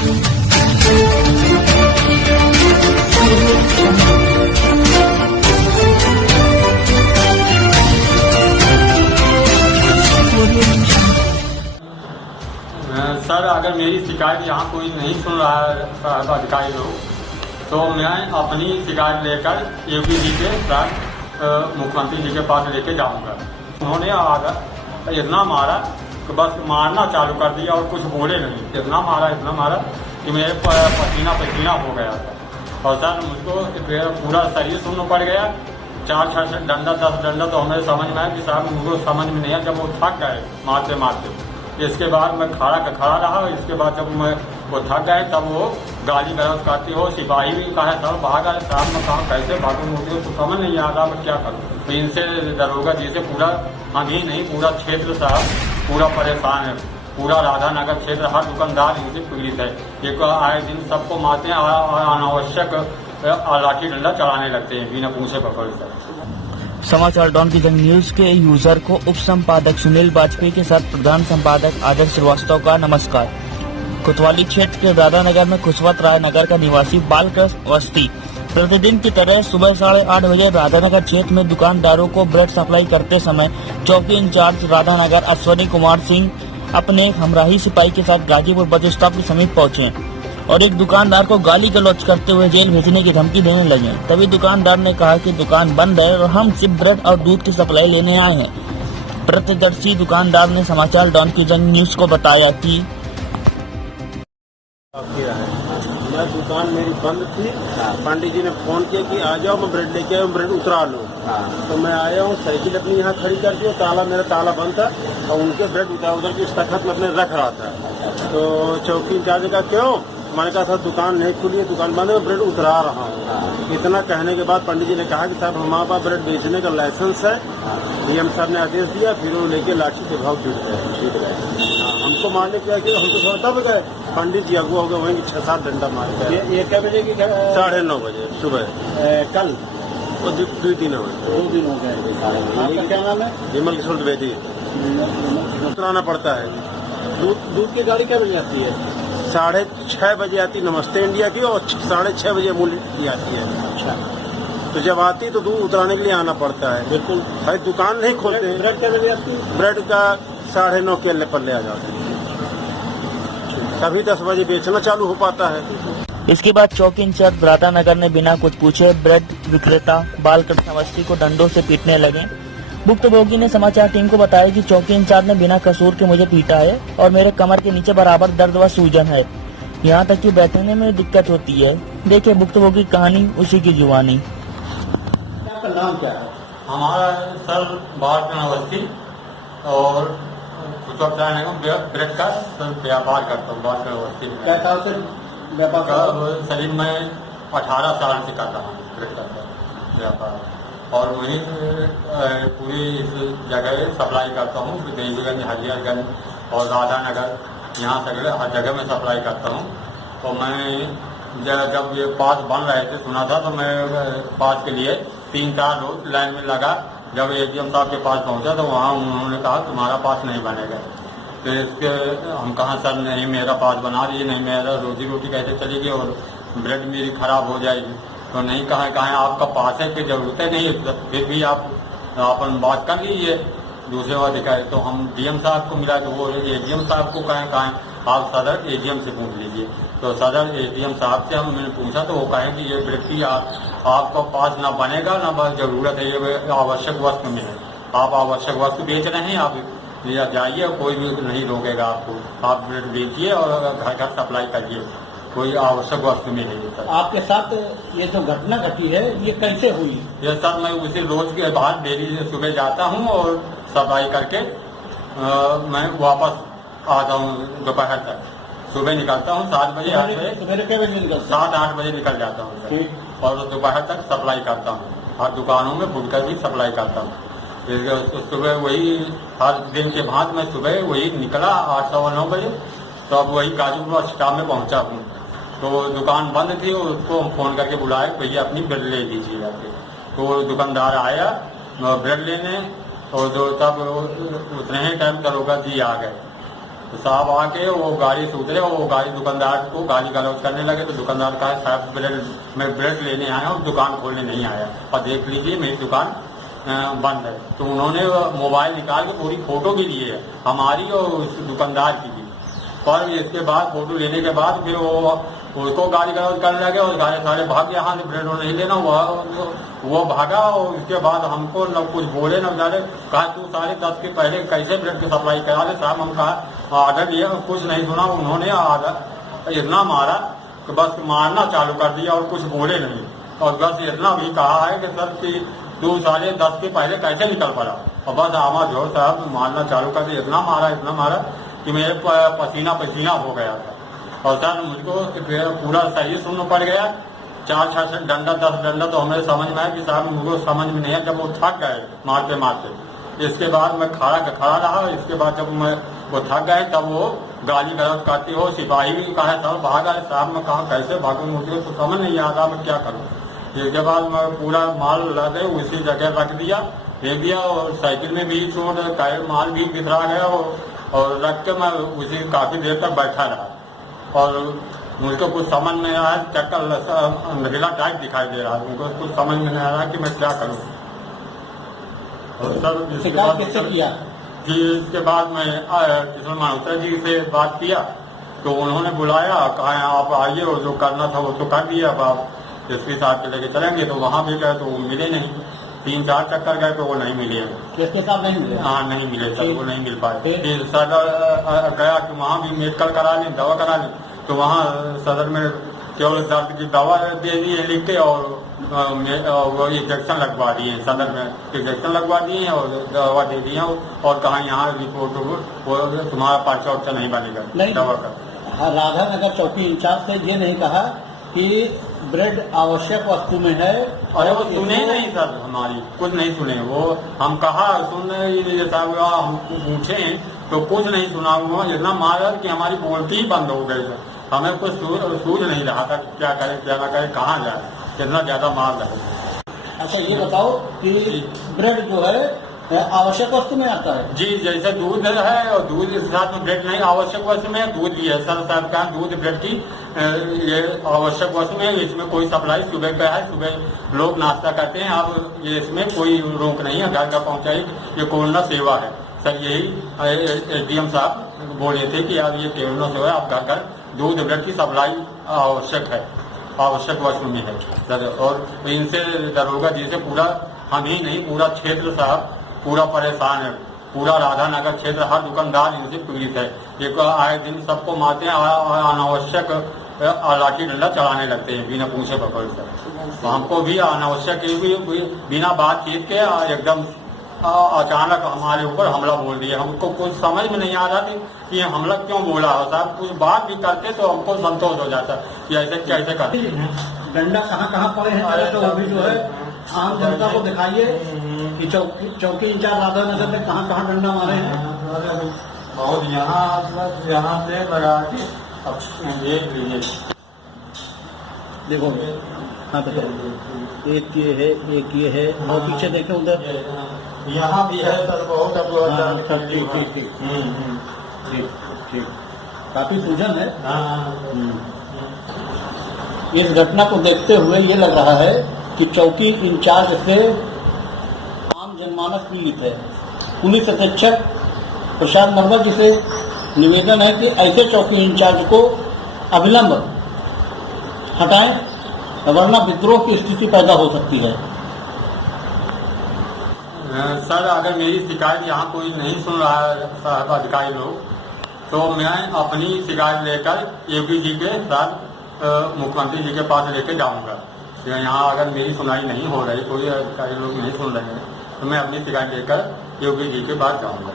Sir, अगर मेरी शिकायत यहाँ कोई नहीं सुन रहा है अधिकारी लोग, तो मैं अपनी शिकायत लेकर यूपी जी के साथ मुख्यमंत्री जी के पास लेके जाऊंगा। उन्होंने आकर इतना मारा कि बस मारना चालू कर दिया और कुछ बोले नहीं। इतना मारा कि मेरे पसीना पसीना हो गया था। और सर, मुझको पूरा शरीर सुन्न पड़ गया। 4-6 डंडा 10 डंडा तो हमें समझ में आया कि साहब मुझको समझ में नहीं आया। जब वो थक गए मारते मारते, इसके बाद मैं खड़ा रहा। इसके बाद जब मैं वो थक गए तब वो गाली गलौज करती हो। सिपाही भी कहा सर भाग आए। साहब मैं कहा कैसे भागूं, मुझे तो समझ नहीं आता मैं क्या करूं। तो इनसे दरोगा जी से पूरा, हम ही नहीं पूरा क्षेत्र साहब पूरा परेशान है। पूरा राधानगर क्षेत्र हर दुकानदार इनसे पीड़ित है। ये आए दिन सबको मारते हैं और अनावश्यक लाठी डंडा चढ़ाने लगते हैं बिना पूछे पकड़े। समाचार डॉन की जंग न्यूज के यूजर को उप संपादक सुनील वाजपेयी के साथ प्रधान संपादक आदर्श श्रीवास्तव का नमस्कार। कोतवाली क्षेत्र के राधानगर में खुशवंत राय नगर का निवासी बालकृष्ण अवस्थी प्रतिदिन की तरह सुबह 8:30 बजे राधानगर क्षेत्र में दुकानदारों को ब्रेड सप्लाई करते समय चौकी इंचार्ज राधानगर अश्विनी कुमार सिंह अपने एक हमराही सिपाही के साथ गाजीपुर बस स्टॉप के समीप पहुंचे और एक दुकानदार को गाली गलौज करते हुए जेल भेजने की धमकी देने लगे। तभी दुकानदार ने कहा कि दुकान बंद है और हम सिर्फ ब्रेड और दूध की सप्लाई लेने आए हैं। प्रत्यक्षदर्शी दुकानदार ने समाचार डॉन की जंग न्यूज को बताया कि मैं दुकान मेरी बंद थी। पंडित जी ने फोन किया कि आ जाओ, मैं ब्रेड लेके आया, ब्रेड उतरा लो। तो मैं आया हूँ, साइकिल अपनी यहाँ खड़ी कर दी, मेरा ताला बंद था और उनके ब्रेड उधर की तखत में अपने रख रहा था। तो चौकी इंचार्ज का क्यों, मैंने कहा था दुकान नहीं खुली है, दुकान बंद है, मैं ब्रेड उतरा रहा हूँ। इतना कहने के बाद पंडित जी ने कहा कि साहब हमारे पास ब्रेड बेचने का लाइसेंस है। डीएम साहब ने आदेश दिया, फिर वो लेके लाठी के भाव छूट गए। हमको मारने क्या कि हम तो तब गए, पंडित जी अगुआ हो गए, वहीं 6-7 डंडा मार गए। ये क्या बजे की? 9:30 बजे सुबह। कल वो 2-3 हो गए। 2 दिन हो गए। आपका क्या नाम है? विमल किशोर द्विवेदी। उतराना पड़ता है। दूध की गाड़ी क्या बजे आती है? 6:30 बजे आती नमस्ते इंडिया की, और 6:30 बजे अमूल की आती है। अच्छा, तो जब आती तो दूध उतराने के लिए आना पड़ता है। बिल्कुल भाई, दुकान नहीं खोलते। ब्रेड क्या बजे आती है? ब्रेड का 9:30 के पर ले आ जाती है, तभी 10 बजे बेचना चालू हो पाता है। इसके बाद चौकी इंचार्ज राधानगर ने बिना कुछ पूछे ब्रेड विक्रेता बालकृष्ण अवस्थी को डंडों से पीटने लगे। भुक्तभोगी ने समाचार टीम को बताया कि चौकी इंचार्ज ने बिना कसूर के मुझे पीटा है और मेरे कमर के नीचे बराबर दर्द व सूजन है, यहाँ तक कि बैठने में दिक्कत होती है। देखिए भुक्तभोगी की कहानी, उसी की जुबानी। आपका नाम क्या है? हमारा सर बालकृष्ण अवस्थी और ब्रेड का व्यापार करता हूँ। बालकृष्ण अवस्थी क्या साल से व्यापार कर? शरीर में 18 साल से कर रहा हूँ ब्रेड का व्यापार, और वहीं पूरी इस जगह सप्लाई करता हूँ। देवीगंज, हरिहरगंज और राधानगर, यहाँ सगले हर जगह में सप्लाई करता हूँ। तो मैं जब ये पास बन रहे थे सुना था, तो मैं पास के लिए 3-4 रोज लाइन में लगा। जब एडीएम साहब के पास पहुंचा तो वहाँ उन्होंने कहा तुम्हारा पास नहीं बनेगा। तो इसके हम कहा सर नहीं, मेरा पास बना दीजिए, नहीं मेरा रोजी रोटी कैसे चलेगी और ब्रेड मेरी खराब हो जाएगी। तो नहीं कहा आपका पास है, फिर जरूरत है नहीं, फिर भी आप अपन बात कर लीजिए दूसरे अधिकारी। तो हम डीएम साहब को मिला तो वो एडीएम साहब को कहें आप सदर एडीएम से पूछ लीजिए। तो सदर एडीएम साहब से मैंने पूछा तो वो कहें कि ये ब्रेड की आपका पास ना बनेगा, ना बस जरूरत है, ये आवश्यक वस्तु में है। आप आवश्यक वस्तु बेच रहे हैं, आप लिया जाइए, कोई भी नहीं रोकेगा आपको। आप ब्रेड बेचिए और घर घर सप्लाई करिए, कोई आवश्यक वस्तु में नहीं है। आपके साथ ये जो घटना घटी है ये कैसे हुई? ये सब मैं उसी रोज के बाद डेली से सुबह जाता हूँ और सफाई करके मैं वापस आता हूँ दोपहर तक। सुबह निकलता हूँ 7 बजे, 8 बजे। सवेरे क्या बजे निकलता? 7-8 बजे निकल जाता हूँ और दोपहर तक सप्लाई करता हूँ। हर दुकानों में फुटकर भी सप्लाई करता हूँ। सुबह वही हर दिन के बाद मैं सुबह वही निकला 8-9 बजे, तो अब वही गाजीपुर स्टॉप में पहुंचा हूँ। तो दुकान बंद थी, उसको फोन करके बुलाया भैया अपनी ब्रेड ले लीजिए आके। तो दुकानदार आया ब्रेड लेने, और जो तब उतने ही टाइम दरोगा जी आ गए। तो साहब आके वो गाड़ी से उतरे और वो गाड़ी दुकानदार को गाली गलौज करने लगे। तो दुकानदार कहा साहब मैं ब्रेड लेने आया हूँ, दुकान खोलने नहीं आया, और देख लीजिए मेरी दुकान बंद है। तो उन्होंने मोबाइल निकाल के पूरी फोटो भी ली है, हमारी और उस दुकानदार की भी। पर इसके बाद फोटो लेने के बाद फिर वो उसको गाली गलौज करने लगे और गाड़ी सारे भाग, यहाँ से ब्रेड नहीं लेना। वो भागा और उसके बाद हमको न कुछ बोले न जाने, कहा तू 10:30 के पहले कैसे ब्रेड की सप्लाई करा दे साहब। हम कहा ऑर्डर दिया, कुछ नहीं सुना। उन्होंने ऑर्डर इतना मारा कि बस मारना चालू कर दिया और कुछ बोले नहीं। और बस इतना भी कहा है कि सर कि तू 10:30 के पहले कैसे निकल पड़ा, और बस आमा जोर साहब मारना चालू कर दिया। इतना मारा कि मेरे पसीना पसीना हो गया था। और सर मुझको पूरा सही सुनना पड़ गया। 4-6 डंडा 10 डंडा तो हमें समझ में है कि साहब मुझको समझ में नहीं है। जब वो थक गए मारते मारते, इसके बाद मैं खड़ा रहा। इसके बाद जब मैं वो थक गए तब वो गाली गलौज करती हो। सिपाही भी कहा सर भागा है साहब। मैं कहा कैसे भागूं, मुझे तो समझ नहीं आ रहा मैं क्या करूँ। इसके बाद मैं पूरा माल लगे उसी जगह रख दिया और साइकिल में भी चोट, माल भी बिखरा गया और रख के मैं उसी काफी देर तक बैठा रहा। और मुझको कुछ समझ में आया, चक्कर अंधेरा टाइप दिखाई दे रहा है, मुझको कुछ समझ में नहीं आ रहा कि मैं क्या करूं। और सर इसके बाद इसके बाद मैं किशोर मल्होत्रा जी से बात किया तो उन्होंने बुलाया, कहा आप आइए और जो करना था वो तो कर दिया, अब आप एसपी साहब के लेके चलेंगे। तो वहाँ भी गए तो वो मिले नहीं, 3-4 चक्कर गए तो वो नहीं मिले। एसपी साहब नहीं मिले? हाँ नहीं मिले सर, वो नहीं मिल पाए। फिर सदर गया कि वहाँ भी मेडिकल करा लें, दवा करा लें। तो वहाँ सदर में केवल दर्द की दवा दे दी है लिख के और वो इंजेक्शन लगवा दिए। सदर में इंजेक्शन लगवा दिए और दवा दे दी है और कहा यहाँ रिपोर्ट वो तुम्हारा पर्चा वर्चा नहीं बनेगा दवा का। राधा नगर चौकी इंचार्ज से ये नहीं कहा कि ब्रेड आवश्यक वस्तु में है? अरे वो सुने नहीं सर, हमारी कुछ नहीं सुने। वो हम कहा सुनने साहब हमको पूछे तो कुछ नहीं सुना। वो इतना मारा कि हमारी बोलती ही बंद हो गई। हमें कुछ सूझ नहीं रहा था क्या करें क्या ना करें, कहाँ जाए, कितना ज्यादा मार रहे। अच्छा ये बताओ कि ब्रेड जो है आवश्यक वस्तु में आता है? जी, जैसे दूध है और दूध के साथ में ब्रेड नहीं आवश्यक वस्तु में, दूध भी है सर। साहब का दूध ब्रेड की ये आवश्यक वस्तु में, इसमें कोई सप्लाई सुबह का है, सुबह लोग नाश्ता करते हैं। अब ये इसमें कोई रोक नहीं है, घर का पहुंचाई ये कोरोना सेवा है सर। यही एसडीएम साहब बोले थे कि अब ये कोरोना सेवा है, आप घर दूध ब्रेड की सप्लाई आवश्यक है, आवश्यक वस्तु में है सर। और इनसे दरोगा जी से पूरा हम ही नहीं पूरा क्षेत्र साहब पूरा परेशान है। पूरा राधा नगर क्षेत्र हर दुकानदार इनसे पीड़ित है। एक आए दिन सबको मारते हैं, अनावश्यक लाठी डंडा चढ़ाने लगते हैं बिना पूछे पकड़ से। हमको भी अनावश्यक बिना बातचीत के एकदम अचानक हमारे ऊपर हमला बोल दिया। हमको कुछ समझ में नहीं आ रहा था कि ये हमला क्यों बोला हो साहब। कुछ बात भी करते तो हमको संतोष हो जाता कि ऐसे कैसे करते। डंडा कहाँ पड़े हैं तो अभी जो है आम जनता को दिखाइए कि चौकी इंचार्ज राधा नगर में कहाँ डंडा मारे हैं। और यहाँ से लगा के देख लीजिए, देखो हाँ तो एक ये है, एक ये है और पीछे देखे उधर यहाँ भी है सर बहुत। ठीक काफी सूजन है। इस घटना को देखते हुए ये लग रहा है कि चौकी इंचार्ज से आम जनमानस पीड़ित है। पुलिस अधीक्षक प्रशांत नर्मद जी से निवेदन है कि ऐसे चौकी इंचार्ज को अविलंब हटाएं, वरना विद्रोह की स्थिति पैदा हो सकती है। सर अगर मेरी शिकायत यहाँ कोई नहीं सुन रहा है साहब अधिकारी लोग, तो मैं अपनी शिकायत लेकर योगी जी के साथ मुख्यमंत्री जी के पास लेके जाऊंगा। यहाँ अगर मेरी सुनाई नहीं हो रही, कोई अधिकारी लोग नहीं सुन रहे हैं, तो मैं अपनी शिकायत लेकर योगी जी के पास जाऊंगा।